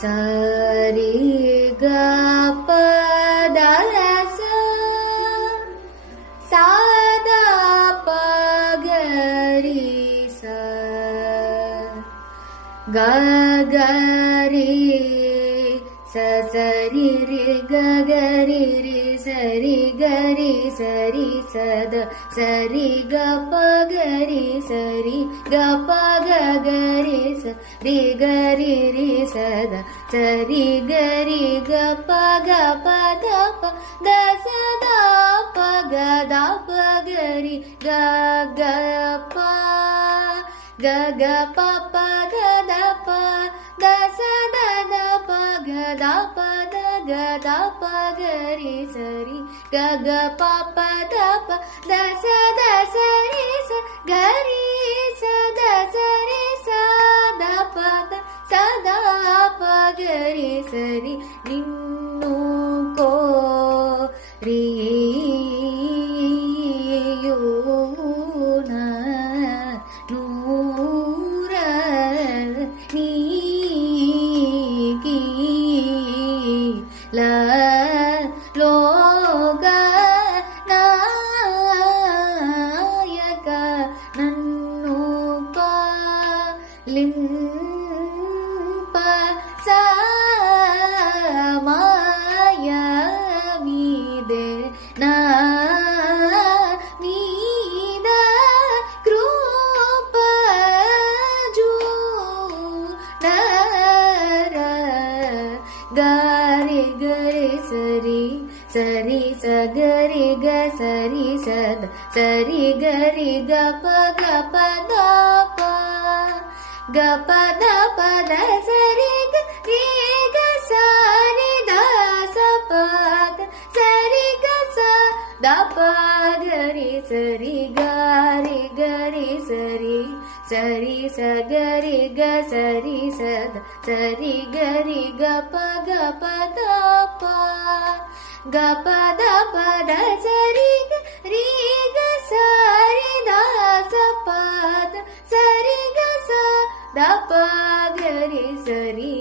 ಸರಿ ಗ ಪ ದ ಸ ಸಾದ ಪ ಗರಿ ಸ ಗ ಗ ರಿ ಸ ಸರಿ ರಿ ಗ ಗ ರಿ ರಿ ಸರಿ ಗ ರಿ ಸರಿ ಸದ ಸರಿ ಗ ಪ ಗ ರಿ ಸರಿ ಗ ಪ ಗ ಗ ರಿ ಸ ರಿ ಗ ರಿ ರಿ ಸದ ಸರಿ ಗ ರಿ ಗ ಪ ಗ ಪ ದ ಪ ದ ಸ ದ ಪ ಗ ದ ಪ ಗ ರಿ ಗ ಗ ಪ ಗ ಗ ಪ ಪ ಗ ದ ಪ ದ ಸ ದ ದ ಪ ಗ ದ ಪ ದ ಗ ದ ಪ ಗ ರಿ ಸರಿ ಗ ಗ ಪ ಪ ದ ಪ ದ ಸ ದ ಸ ರಿ ಸ ಗ ರಿ ಸ ದ ಸ ರಿ ಸ ದ ಪ ದ ಸ ದ ಪ ಗ ರಿ ಸರಿ ನಿನ್ನು ಕೋ ರಿ ಲೋಗ ನಾಯಕ ನನ್ನು ಲಿಂಪ ಸಮಯವಿದೆ ನಾ ನೀದ ಕೃಪಜು ನರ ಗಾರಿ ಗರಿ ಸರಿ ಸರಿ ಸ ಗರಿ ಗ ಸರಿ ಸದ ಸರಿ ಗರಿ ಗ ಪ ಗ ಪ ದ ಪ ಗ ಪ ದ ಪ ದ ಸರಿ ಗ ರಿ ಗ ಸರಿ ದ ಸ ಪ ದ ಸರಿ ಗ ಸ ದ ಪ ಗರಿ ಸರಿ ಗಾರಿ ಗರಿ ಸರಿ ಸರಿ ಸ ಗರಿ ಗ ಸರಿ ಸದ ಸರಿ ಗರಿ ಗ ಪ ಗ ಪ ದ ಪ ಗ ಪ ದ ಪ ದ ಸರಿ ಗ ರಿ ಗ ಸರಿ ದ ಸ ಪ ದ ಸರಿ ಗ ಸ ದ ಪ ಗರಿ ಸರಿ